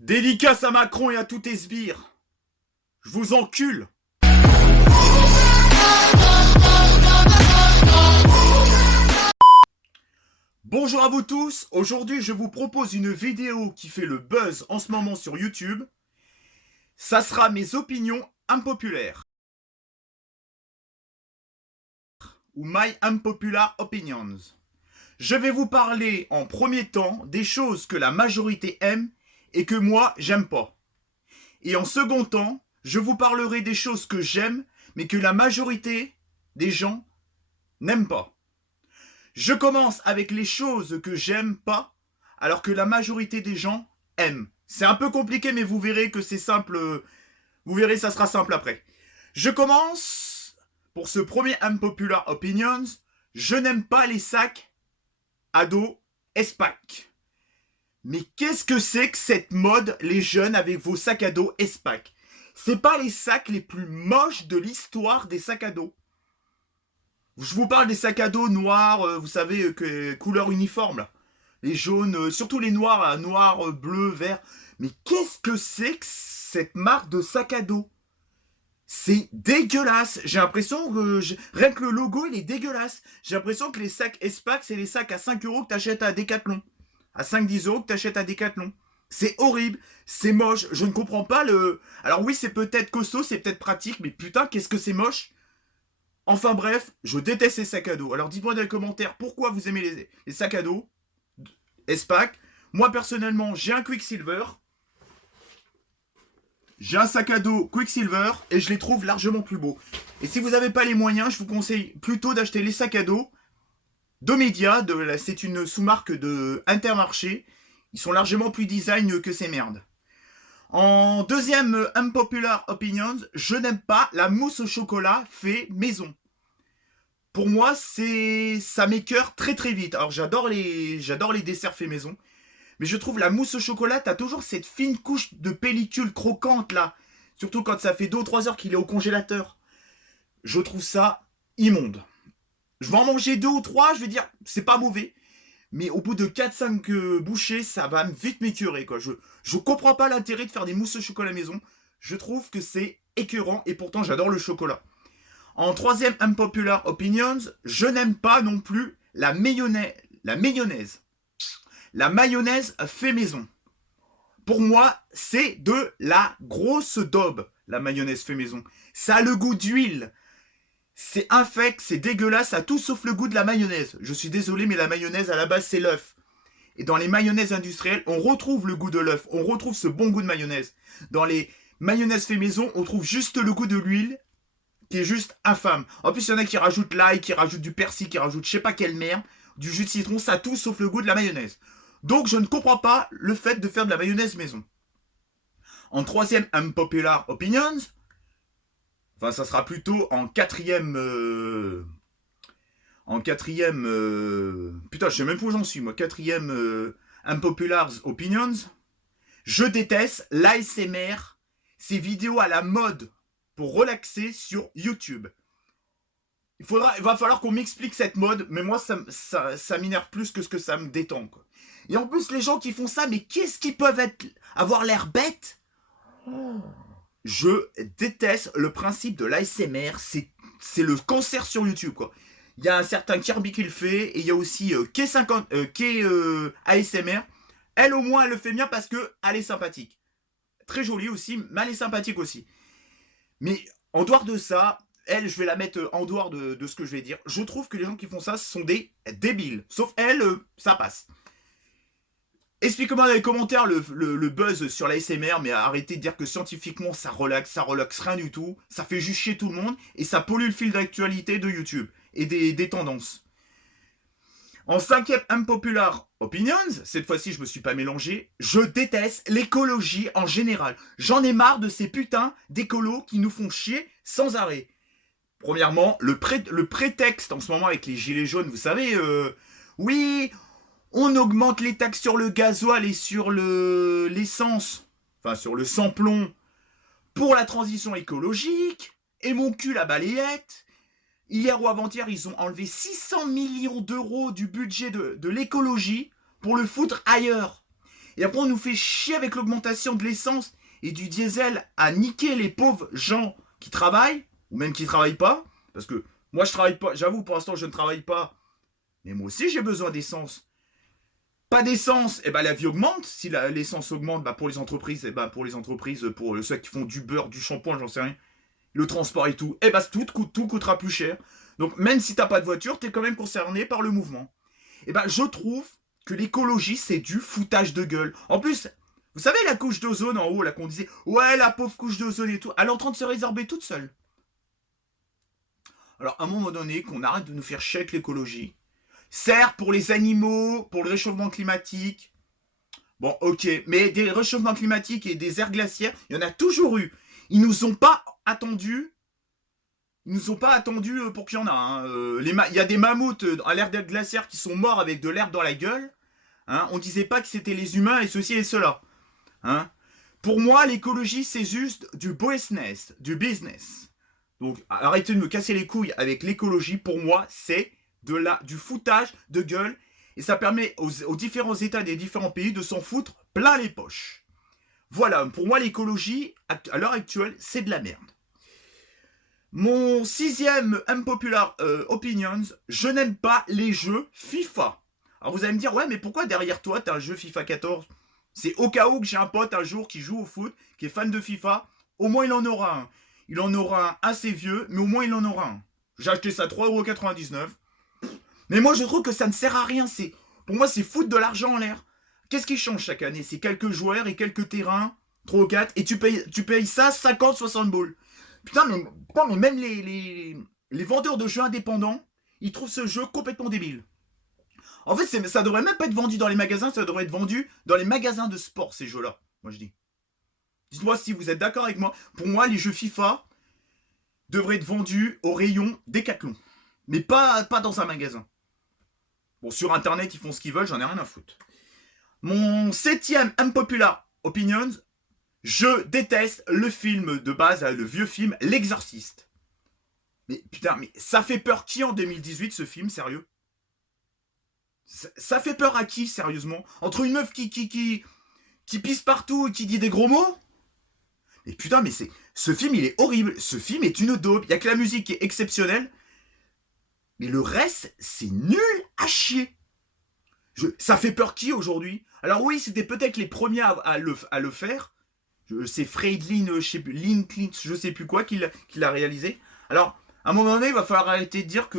Dédicace à Macron et à tous tes sbires. Je vous encule. Bonjour à vous tous. Aujourd'hui, je vous propose une vidéo qui fait le buzz en ce moment sur YouTube. Ça sera mes opinions impopulaires. Ou My Unpopular Opinions. Je vais vous parler en premier temps des choses que la majorité aime et que moi, j'aime pas. Et en second temps, je vous parlerai des choses que j'aime, mais que la majorité des gens n'aiment pas. Je commence avec les choses que j'aime pas, alors que la majorité des gens aiment. C'est un peu compliqué, mais vous verrez que c'est simple. Vous verrez, ça sera simple après. Je commence pour ce premier Unpopular Opinions. Je n'aime pas les sacs à dos Espac. Mais qu'est-ce que c'est que cette mode, les jeunes, avec vos sacs à dos Espac? C'est pas les sacs les plus moches de l'histoire des sacs à dos. Je vous parle des sacs à dos noirs, vous savez, couleur uniforme, là. Les jaunes, surtout les noirs, là, noir, bleu, vert. Mais qu'est-ce que c'est que cette marque de sac à dos? C'est dégueulasse. J'ai l'impression que rien que le logo, il est dégueulasse. J'ai l'impression que les sacs Espac, c'est les sacs à 5 euros que t'achètes à Decathlon. À 5-10 euros que t'achètes à Decathlon. C'est horrible, c'est moche, je ne comprends pas le... Alors oui, c'est peut-être costaud, c'est peut-être pratique, mais putain, qu'est-ce que c'est moche. Enfin bref, je déteste les sacs à dos. Alors dites-moi dans les commentaires pourquoi vous aimez les sacs à dos Espac. Moi personnellement, j'ai un Quicksilver. J'ai un sac à dos Quicksilver et je les trouve largement plus beaux. Et si vous n'avez pas les moyens, je vous conseille plutôt d'acheter les sacs à dos Domedia. C'est une sous-marque de Intermarché. Ils sont largement plus design que ces merdes. En deuxième unpopular opinions, je n'aime pas la mousse au chocolat fait maison. Pour moi, ça m'écœure très très vite. Alors j'adore les desserts fait maison, mais je trouve la mousse au chocolat, t'as toujours cette fine couche de pellicule croquante là, surtout quand ça fait 2 ou 3 heures qu'il est au congélateur. Je trouve ça immonde. Je vais en manger 2 ou 3, je vais dire, c'est pas mauvais. Mais au bout de 4-5 bouchées, ça va vite m'écœurer, quoi. Je comprends pas l'intérêt de faire des mousses au chocolat maison. Je trouve que c'est écœurant et pourtant j'adore le chocolat. En troisième unpopular opinions, je n'aime pas non plus la mayonnaise. La mayonnaise fait maison. Pour moi, c'est de la grosse daube, la mayonnaise fait maison. Ça a le goût d'huile. C'est infect, c'est dégueulasse, ça a tout sauf le goût de la mayonnaise. Je suis désolé, mais la mayonnaise, à la base, c'est l'œuf. Et dans les mayonnaises industrielles, on retrouve le goût de l'œuf, on retrouve ce bon goût de mayonnaise. Dans les mayonnaises fait maison, on trouve juste le goût de l'huile, qui est juste infâme. En plus, il y en a qui rajoutent l'ail, qui rajoutent du persil, qui rajoutent je sais pas quelle merde, du jus de citron, ça a tout sauf le goût de la mayonnaise. Donc, je ne comprends pas le fait de faire de la mayonnaise maison. En troisième unpopular opinions, enfin, ça sera plutôt en quatrième. Putain, je sais même pas où j'en suis, moi. Quatrième unpopular opinions. Je déteste l'ASMR, ces vidéos à la mode pour relaxer sur YouTube. Il va falloir qu'on m'explique cette mode, mais moi, ça m'énerve plus que ce que ça me détend, quoi. Et en plus, les gens qui font ça, mais qu'est-ce qu'ils peuvent avoir l'air bêtes? Je déteste le principe de l'ASMR, c'est le cancer sur YouTube, quoi. Il y a un certain Kirby qui le fait, et il y a aussi ASMR. Elle, au moins, elle le fait bien parce qu'elle est sympathique. Très jolie aussi, mais elle est sympathique aussi. Mais en dehors de ça, elle, je vais la mettre en dehors de ce que je vais dire. Je trouve que les gens qui font ça sont des débiles. Sauf elle, ça passe. Expliquez-moi dans les commentaires le buzz sur la SMR, mais arrêtez de dire que scientifiquement ça relaxe rien du tout, ça fait juste chier tout le monde, et ça pollue le fil d'actualité de YouTube, et des tendances. En cinquième unpopular opinions, cette fois-ci je me suis pas mélangé, je déteste l'écologie en général. J'en ai marre de ces putains d'écolos qui nous font chier sans arrêt. Premièrement, le prétexte en ce moment avec les gilets jaunes, vous savez, oui, on augmente les taxes sur le gasoil et sur l'essence, enfin sur le sans-plomb, pour la transition écologique, et mon cul la balayette. Hier ou avant-hier, ils ont enlevé 600 millions d'euros du budget de l'écologie pour le foutre ailleurs. Et après, on nous fait chier avec l'augmentation de l'essence et du diesel à niquer les pauvres gens qui travaillent, ou même qui travaillent pas. Parce que moi, je travaille pas, j'avoue, pour l'instant, je ne travaille pas. Mais moi aussi, j'ai besoin d'essence. Pas d'essence, et ben la vie augmente. Si l'essence augmente, pour les entreprises, pour ceux qui font du beurre, du shampoing, j'en sais rien, le transport et tout, tout coûtera plus cher. Donc même si t'as pas de voiture, t'es quand même concerné par le mouvement. Et je trouve que l'écologie, c'est du foutage de gueule. En plus, vous savez la couche d'ozone en haut, là, qu'on disait, ouais, la pauvre couche d'ozone et tout, elle est en train de se résorber toute seule. Alors, à un moment donné, qu'on arrête de nous faire chier avec l'écologie. Certes, pour les animaux, pour le réchauffement climatique. Bon, ok, mais des réchauffements climatiques et des aires glaciaires, il y en a toujours eu. Ils nous ont pas attendus. Ils nous ont pas attendus pour qu'il y en a. Hein. Il y a des mammouths à l'ère glaciaire qui sont morts avec de l'herbe dans la gueule. Hein. On disait pas que c'était les humains et ceci et cela. Hein. Pour moi, l'écologie, c'est juste du business, Donc, arrêtez de me casser les couilles avec l'écologie. Pour moi, c'est du foutage de gueule. Et ça permet aux différents États des différents pays de s'en foutre plein les poches. Voilà, pour moi, l'écologie, à l'heure actuelle, c'est de la merde. Mon 6e unpopular opinions, je n'aime pas les jeux FIFA. Alors vous allez me dire, ouais, mais pourquoi derrière toi, t'as un jeu FIFA 14 ? C'est au cas où que j'ai un pote un jour qui joue au foot, qui est fan de FIFA, au moins il en aura un. Il en aura un assez vieux, mais au moins il en aura un. J'ai acheté ça à 3,99€. Mais moi je trouve que ça ne sert à rien. Pour moi c'est foutre de l'argent en l'air. Qu'est-ce qui change chaque année ? C'est quelques joueurs et quelques terrains, 3 ou 4, et tu payes ça 50-60 balles. Putain, mais même les vendeurs de jeux indépendants, ils trouvent ce jeu complètement débile. En fait, ça devrait même pas être vendu dans les magasins, ça devrait être vendu dans les magasins de sport, ces jeux-là. Moi, je dis. Dites-moi si vous êtes d'accord avec moi. Pour moi, les jeux FIFA devraient être vendus au rayon Decathlon. Mais pas dans un magasin. Bon, sur Internet, ils font ce qu'ils veulent, j'en ai rien à foutre. Mon 7e unpopular opinions, je déteste le film de base, le vieux film, L'Exorciste. Mais putain, mais ça fait peur qui en 2018 ce film, sérieux ? Ça fait peur à qui, sérieusement ? Entre une meuf qui pisse partout et qui dit des gros mots ? Mais putain, mais ce film, il est horrible. Ce film est une daube. Il y a que la musique qui est exceptionnelle. Mais le reste, c'est nul à chier. Ça fait peur qui aujourd'hui ? Alors oui, c'était peut-être les premiers à le faire. C'est Friedlin, Lynn Clint, je sais plus quoi, qui l'a réalisé. Alors, à un moment donné, il va falloir arrêter de dire que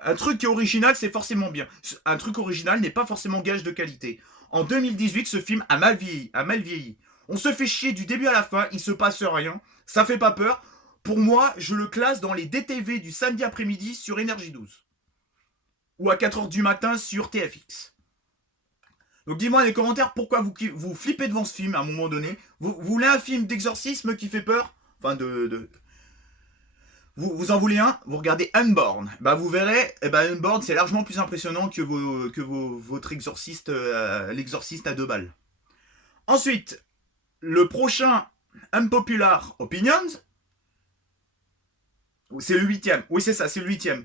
un truc qui est original, c'est forcément bien. Un truc original n'est pas forcément gage de qualité. En 2018, ce film a mal vieilli. On se fait chier du début à la fin, il se passe rien, ça fait pas peur. Pour moi, je le classe dans les DTV du samedi après-midi sur Énergie 12. Ou à 4h du matin sur TFX. Donc dis-moi dans les commentaires pourquoi vous flippez devant ce film à un moment donné. Vous voulez un film d'exorcisme qui fait peur ? Enfin Vous en voulez un ? Vous regardez Unborn. Vous verrez, Unborn c'est largement plus impressionnant que votre exorciste, l'exorciste à 2 balles. Ensuite, le prochain unpopular opinions, c'est le 8e. Oui c'est ça, c'est le 8e.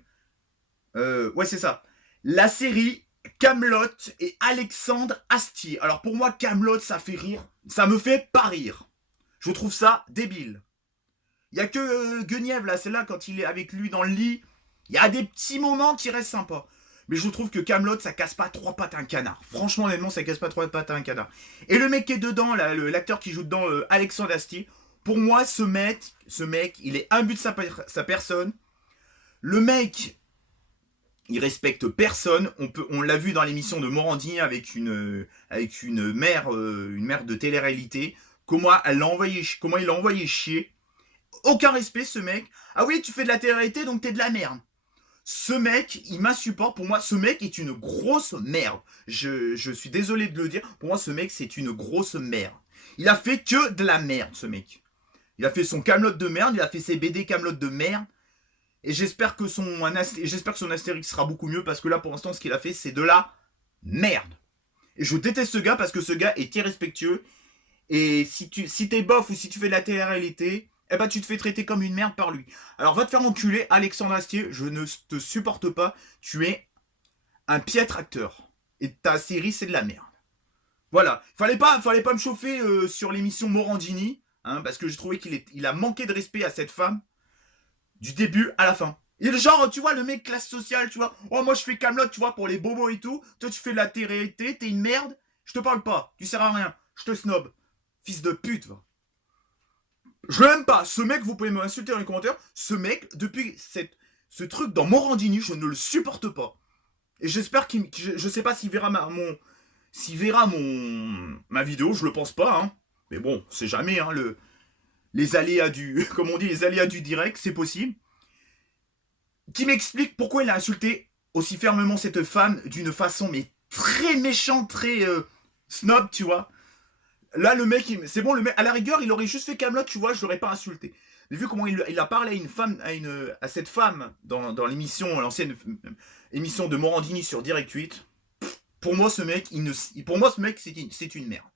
Ouais c'est ça. La série Kaamelott et Alexandre Astier. Alors pour moi, Kaamelott, ça fait rire. Ça me fait pas rire. Je trouve ça débile. Il y a que Guenièvre, là, c'est là, quand il est avec lui dans le lit. Il y a des petits moments qui restent sympas. Mais je trouve que Kaamelott, ça casse pas 3 pattes à un canard. Franchement, honnêtement, ça casse pas 3 pattes à un canard. Et le mec qui est dedans, là, l'acteur qui joue dedans, Alexandre Astier, pour moi, ce mec, il est imbu de sa personne. Le mec, il respecte personne. On l'a vu dans l'émission de Morandini avec une mère de télé-réalité. Comment il l'a envoyé chier. Aucun respect, ce mec. Ah oui, tu fais de la télé-réalité, donc t'es de la merde. Ce mec, il m'insupporte. Pour moi, ce mec est une grosse merde. Je suis désolé de le dire. Pour moi, ce mec, c'est une grosse merde. Il a fait que de la merde, ce mec. Il a fait son Kaamelott de merde. Il a fait ses BD Kaamelott de merde. Et j'espère que son Astérix sera beaucoup mieux. Parce que là, pour l'instant, ce qu'il a fait, c'est de la merde. Et je déteste ce gars parce que ce gars est irrespectueux. Et si t'es bof ou si tu fais de la télé-réalité, tu te fais traiter comme une merde par lui. Alors va te faire enculer, Alexandre Astier, je ne te supporte pas. Tu es un piètre acteur. Et ta série, c'est de la merde. Voilà, fallait pas me chauffer sur l'émission Morandini, hein, parce que je trouvais il a manqué de respect à cette femme du début à la fin. Et le genre, tu vois, le mec classe sociale, tu vois, oh moi je fais Camelot, tu vois, pour les bobos et tout, toi tu fais de la télé-réalité, t'es une merde, je te parle pas, tu sers à rien, je te snob, fils de pute, va. Je l'aime pas, ce mec, vous pouvez m'insulter dans les commentaires, ce mec, depuis ce truc dans Morandini, je ne le supporte pas. Et j'espère je sais pas s'il verra ma vidéo, je le pense pas, hein. Mais bon, c'est jamais, hein, les aléas comme on dit, les aléas du direct, c'est possible. Qui m'explique pourquoi il a insulté aussi fermement cette femme d'une façon, mais très méchante, très snob, tu vois. Là, le mec, c'est bon, le mec, à la rigueur, il aurait juste fait Camelot, tu vois, je l'aurais pas insulté. Mais vu comment il a parlé à une femme, à cette femme dans l'émission, l'ancienne émission de Morandini sur Direct 8, pour moi, ce mec, c'est une merde.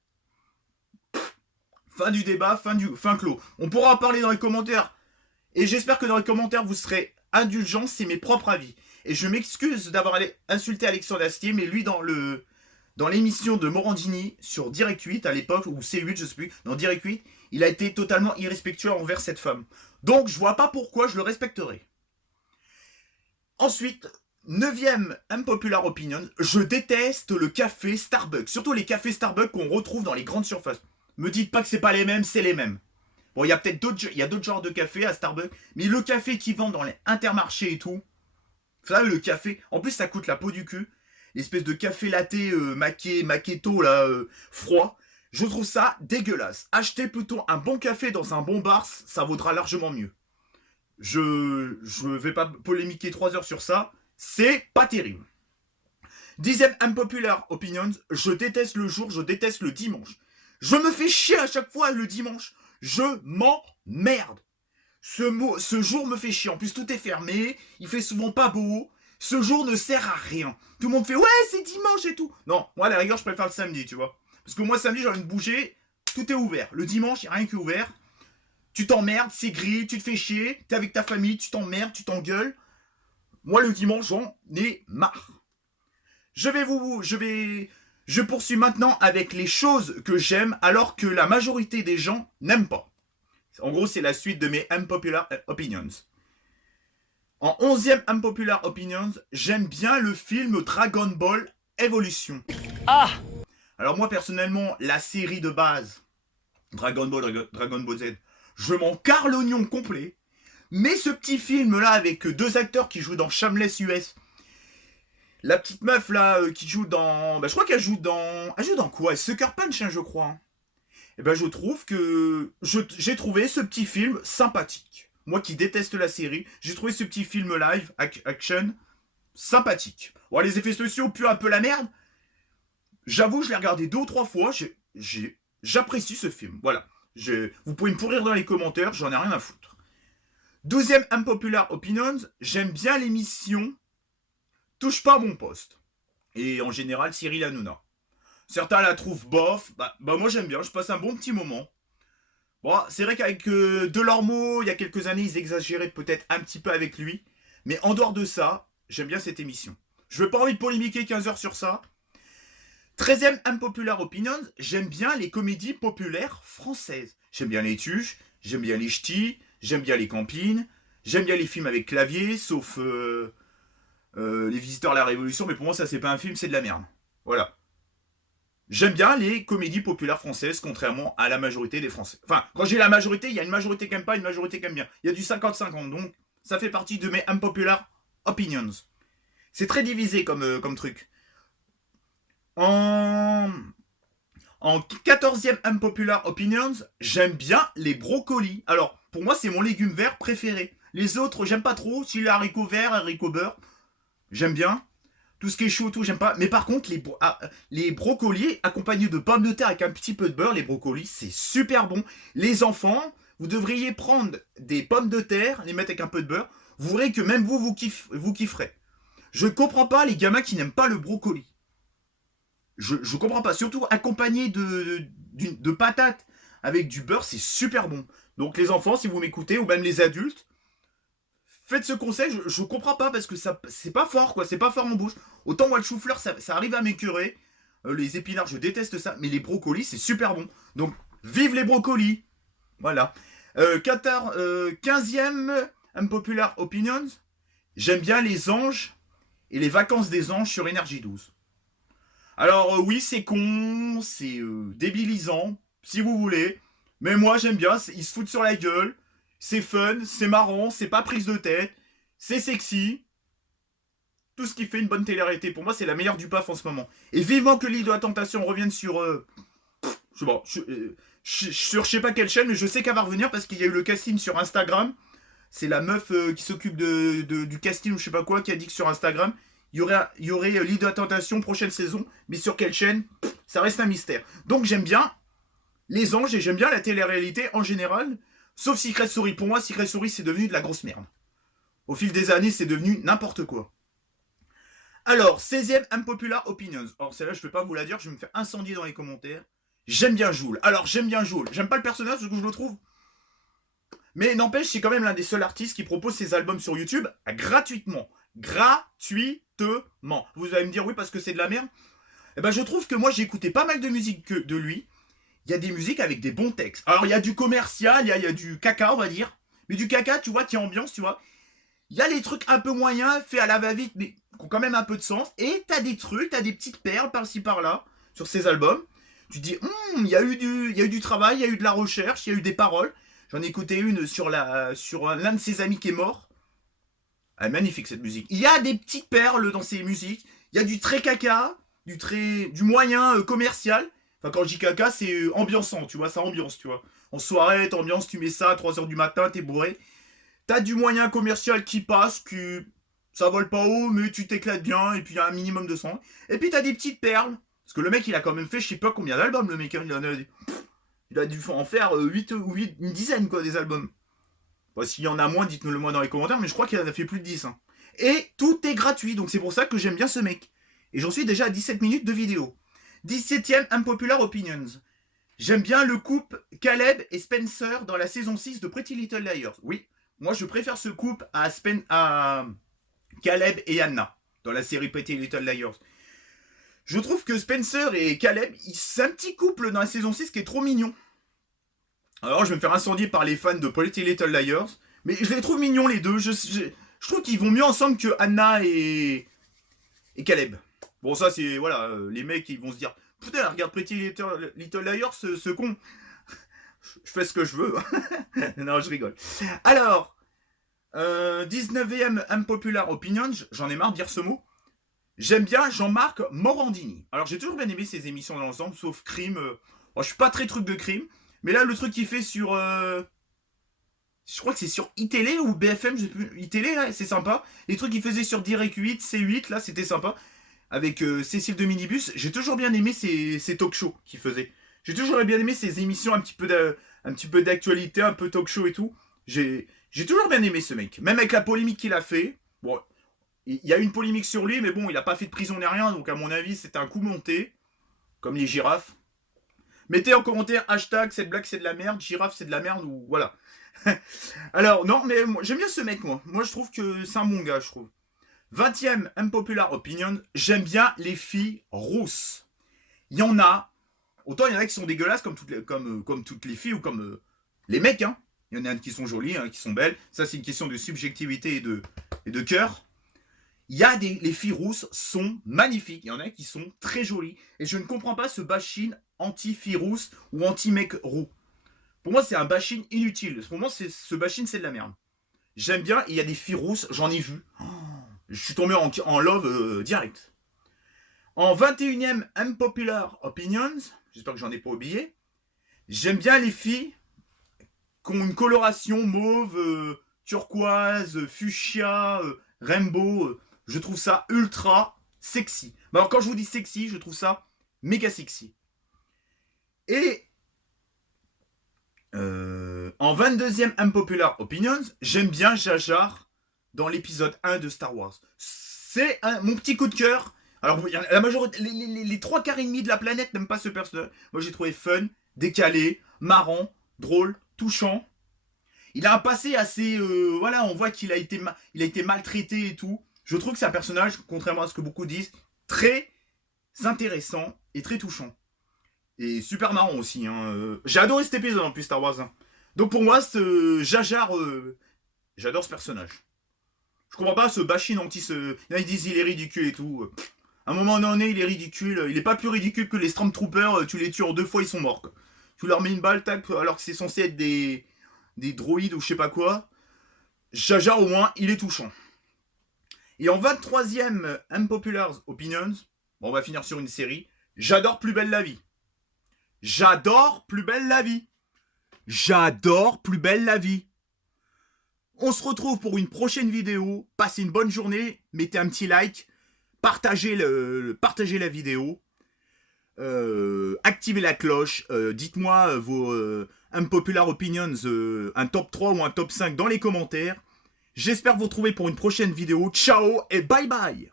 Fin du débat, fin clos. On pourra en parler dans les commentaires. Et j'espère que dans les commentaires, vous serez indulgents, c'est mes propres avis. Et je m'excuse d'avoir insulté Alexandre Astier, mais lui, dans l'émission de Morandini sur Direct 8 à l'époque, ou C8, je sais plus, dans Direct 8, il a été totalement irrespectueux envers cette femme. Donc, je vois pas pourquoi je le respecterai. Ensuite, 9ème unpopular opinion, je déteste le café Starbucks. Surtout les cafés Starbucks qu'on retrouve dans les grandes surfaces. Me dites pas que c'est pas les mêmes, c'est les mêmes. Bon, il y a peut-être d'autres genres de café à Starbucks, mais le café qui vend dans les intermarchés et tout, vous savez, le café, en plus ça coûte la peau du cul, l'espèce de café latte macchiato là, froid, je trouve ça dégueulasse. Achetez plutôt un bon café dans un bon bar, ça vaudra largement mieux. Je vais pas polémiquer 3 heures sur ça, c'est pas terrible. 10ème unpopular opinions, je déteste le jour, je déteste le dimanche. Je me fais chier à chaque fois le dimanche. Je m'emmerde. Ce jour me fait chier. En plus, tout est fermé. Il fait souvent pas beau. Ce jour ne sert à rien. Tout le monde fait ouais, c'est dimanche et tout. Non, moi, à la rigueur, je préfère le samedi, tu vois. Parce que moi, samedi, j'ai envie de bouger. Tout est ouvert. Le dimanche, il n'y a rien qui est ouvert. Tu t'emmerdes, c'est gris, tu te fais chier. T'es avec ta famille, tu t'emmerdes, tu t'engueules. Moi, le dimanche, j'en ai marre. Je poursuis maintenant avec les choses que j'aime alors que la majorité des gens n'aiment pas. En gros, c'est la suite de mes unpopular opinions. En 11ème unpopular opinions, j'aime bien le film Dragon Ball Evolution. Ah! Alors moi, personnellement, la série de base, Dragon Ball Z, je m'en carre l'oignon complet. Mais ce petit film-là, avec 2 acteurs qui jouent dans Shameless US, la petite meuf là qui joue dans. Bah, je crois qu'elle joue dans. Elle joue dans quoi? Sucker Punch, hein, je crois. Hein. Et ben je trouve que. J'ai trouvé ce petit film sympathique. Moi qui déteste la série, j'ai trouvé ce petit film live, action, sympathique. Bon, les effets sociaux puent un peu la merde. J'avoue, je l'ai regardé 2 ou 3 fois. J'apprécie ce film. Voilà. Vous pouvez me pourrir dans les commentaires, j'en ai rien à foutre. 12ème unpopular opinions, j'aime bien l'émission Touche pas à mon poste. Et en général, Cyril Hanouna. Certains la trouvent bof. Bah moi j'aime bien, je passe un bon petit moment. Bon, c'est vrai qu'avec Delormeau, il y a quelques années, ils exagéraient peut-être un petit peu avec lui. Mais en dehors de ça, j'aime bien cette émission. Je veux pas envie de polémiquer 15 heures sur ça. 13ème unpopular opinion, j'aime bien les comédies populaires françaises. J'aime bien les Tuches, j'aime bien les Ch'tis, j'aime bien les Campines, j'aime bien les films avec clavier, sauf Les Visiteurs à la Révolution, mais pour moi ça c'est pas un film, c'est de la merde. Voilà. J'aime bien les comédies populaires françaises, contrairement à la majorité des Français. Enfin, quand j'ai la majorité, il y a une majorité qui aime pas, une majorité qui aime bien. Il y a du 50-50, donc ça fait partie de mes unpopular opinions. C'est très divisé comme truc. En 14e unpopular opinions, j'aime bien les brocolis. Alors, pour moi, c'est mon légume vert préféré. Les autres, j'aime pas trop. Si les haricots verts, haricots beurre, j'aime bien. Tout ce qui est chaud, tout, j'aime pas. Mais par contre, les brocolis accompagnés de pommes de terre avec un petit peu de beurre, les brocolis, c'est super bon. Les enfants, vous devriez prendre des pommes de terre, les mettre avec un peu de beurre. Vous verrez que même vous kifferez. Je comprends pas les gamins qui n'aiment pas le brocoli. Je comprends pas. Surtout accompagné de patates avec du beurre, c'est super bon. Donc les enfants, si vous m'écoutez, ou même les adultes, faites ce conseil, je comprends pas parce que ça c'est pas fort quoi, c'est pas fort en bouche. Autant moi le chou-fleur ça arrive à m'écœurer. Les épinards, je déteste ça. Mais les brocolis, c'est super bon. Donc, vive les brocolis. Voilà. 15e Unpopular Opinions. J'aime bien les anges et les vacances des anges sur Énergie 12. Alors oui, c'est con, c'est débilisant, si vous voulez. Mais moi j'aime bien, ils se foutent sur la gueule. C'est fun, c'est marrant, c'est pas prise de tête. C'est sexy. Tout ce qui fait une bonne télé-réalité. Pour moi, c'est la meilleure du PAF en ce moment. Et vivement que l'île de la tentation revienne sur... je sais pas, sur je sais pas quelle chaîne, mais je sais qu'elle va revenir parce qu'il y a eu le casting sur Instagram. C'est la meuf qui s'occupe du casting ou je sais pas quoi qui a dit que sur Instagram, il y aurait l'île de la tentation prochaine saison. Mais sur quelle chaîne, ça reste un mystère. Donc j'aime bien les anges et j'aime bien la télé-réalité en général. Sauf Secret Story. Pour moi, Secret Story, c'est devenu de la grosse merde. Au fil des années, c'est devenu n'importe quoi. Alors, 16e Unpopular Opinions. Alors, celle-là, je ne vais pas vous la dire, je vais me faire incendier dans les commentaires. J'aime bien Jul. Alors, j'aime bien Jul. J'aime pas le personnage parce que je le trouve. Mais n'empêche, c'est quand même l'un des seuls artistes qui propose ses albums sur YouTube gratuitement. Gratuitement. Vous allez me dire oui parce que c'est de la merde. Eh ben, je trouve que moi, j'ai écouté pas mal de musique de lui. Il y a des musiques avec des bons textes. Alors, il y a du commercial, il y a du caca, on va dire. Mais du caca, tu vois, qui ambiance, tu vois. Il y a les trucs un peu moyens, faits à la va-vite, mais qui ont quand même un peu de sens. Et t'as des trucs, t'as des petites perles par-ci par-là sur ces albums. Tu te dis, il y a eu du travail, il y a eu de la recherche, il y a eu des paroles. J'en ai écouté une sur l'un de ses amis qui est mort. Elle est magnifique cette musique. Il y a des petites perles dans ces musiques. Il y a du très caca, du moyen commercial. Enfin, quand je dis caca, c'est ambiançant, tu vois, ça ambiance, tu vois. En soirée, t'ambiances, tu mets ça à 3h du matin, t'es bourré. T'as du moyen commercial qui passe, que ça vole pas haut, mais tu t'éclates bien, et puis il y a un minimum de son. Et puis t'as des petites perles. Parce que le mec, il a quand même fait, je sais pas combien d'albums, le mec. Hein, il a dû en faire 8 ou 8, une dizaine, quoi, des albums. Bon, s'il y en a moins, dites-nous le moi dans les commentaires, mais je crois qu'il en a fait plus de 10. Hein. Et tout est gratuit, donc c'est pour ça que j'aime bien ce mec. Et j'en suis déjà à 17 minutes de vidéo. 17ème Unpopular Opinions. J'aime bien le couple Caleb et Spencer dans la saison 6 de Pretty Little Liars. Oui, moi je préfère ce couple à Caleb et Anna dans la série Pretty Little Liars. Je trouve que Spencer et Caleb, c'est un petit couple dans la saison 6 qui est trop mignon. Alors je vais me faire incendier par les fans de Pretty Little Liars, mais je les trouve mignons les deux. Je trouve qu'ils vont mieux ensemble que Anna et Caleb. Bon ça c'est, voilà, les mecs ils vont se dire, putain regarde Pretty Little Liars, ce con. Je fais ce que je veux. Non je rigole. Alors, 19ème Unpopular Opinion, j'en ai marre de dire ce mot. J'aime bien Jean-Marc Morandini. Alors j'ai toujours bien aimé ses émissions dans l'ensemble, sauf Crime. Je suis pas très truc de crime. Mais là le truc qu'il fait sur... je crois que c'est sur iTélé ou BFM, je sais plus. iTélé là, c'est sympa. Les trucs qu'il faisait sur Direct 8, C8, là c'était sympa. Avec Cécile de Minibus. J'ai toujours bien aimé ses talk shows qu'il faisait. J'ai toujours bien aimé ses émissions un petit peu d'actualité, un peu talk show et tout. J'ai toujours bien aimé ce mec. Même avec la polémique qu'il a fait. Bon, il y a eu une polémique sur lui, mais bon, il a pas fait de prison ni rien, donc à mon avis, c'était un coup monté. Comme les girafes. Mettez en commentaire hashtag cette blague c'est de la merde, girafe c'est de la merde, ou voilà. Alors, non, mais j'aime bien ce mec, moi. Moi, je trouve que c'est un bon gars, je trouve. 20ème Unpopular Opinion, j'aime bien les filles rousses. Il y en a, autant il y en a qui sont dégueulasses comme toutes les filles ou comme les mecs, hein. Il y en a qui sont jolies, hein, qui sont belles. Ça, c'est une question de subjectivité et de cœur. Il y a les filles rousses sont magnifiques. Il y en a qui sont très jolies. Et je ne comprends pas ce bashing anti-filles rousses ou anti-mec roux. Pour moi, c'est un bashing inutile. Pour moi, ce bashing, c'est de la merde. J'aime bien, il y a des filles rousses, j'en ai vu. Je suis tombé en love direct. En 21ème Unpopular Opinions, j'espère que j'en ai pas oublié, j'aime bien les filles qui ont une coloration mauve, turquoise, fuchsia, rainbow. Je trouve ça ultra sexy. Mais alors quand je vous dis sexy, je trouve ça méga sexy. Et en 22ème Unpopular Opinions, j'aime bien Jar Jar dans l'épisode 1 de Star Wars. C'est mon petit coup de cœur. Alors la majorité, les 3 quarts et demi de la planète n'aiment pas ce personnage. Moi j'ai trouvé fun, décalé, marrant, drôle, touchant. Il a un passé assez... voilà, on voit qu'il a été maltraité et tout. Je trouve que c'est un personnage, contrairement à ce que beaucoup disent, très intéressant et très touchant. Et super marrant aussi. Hein. J'ai adoré cet épisode en plus, Star Wars. Hein. Donc pour moi, ce Jar Jar, j'adore ce personnage. Je comprends pas ce bashing anti ce. Ils disent il est ridicule et tout. À un moment donné, il est ridicule. Il est pas plus ridicule que les Stormtroopers. Tu les tues en 2 fois, ils sont morts. Quoi. Tu leur mets une balle, tac, alors que c'est censé être des droïdes ou je sais pas quoi. Jar Jar au moins, il est touchant. Et en 23ème Unpopular Opinions, bon, on va finir sur une série. J'adore Plus belle la vie. J'adore Plus belle la vie. J'adore Plus belle la vie. On se retrouve pour une prochaine vidéo. Passez une bonne journée. Mettez un petit like. Partagez la vidéo. Activez la cloche. Dites-moi vos Unpopular Opinions, un top 3 ou un top 5 dans les commentaires. J'espère vous retrouver pour une prochaine vidéo. Ciao et bye bye.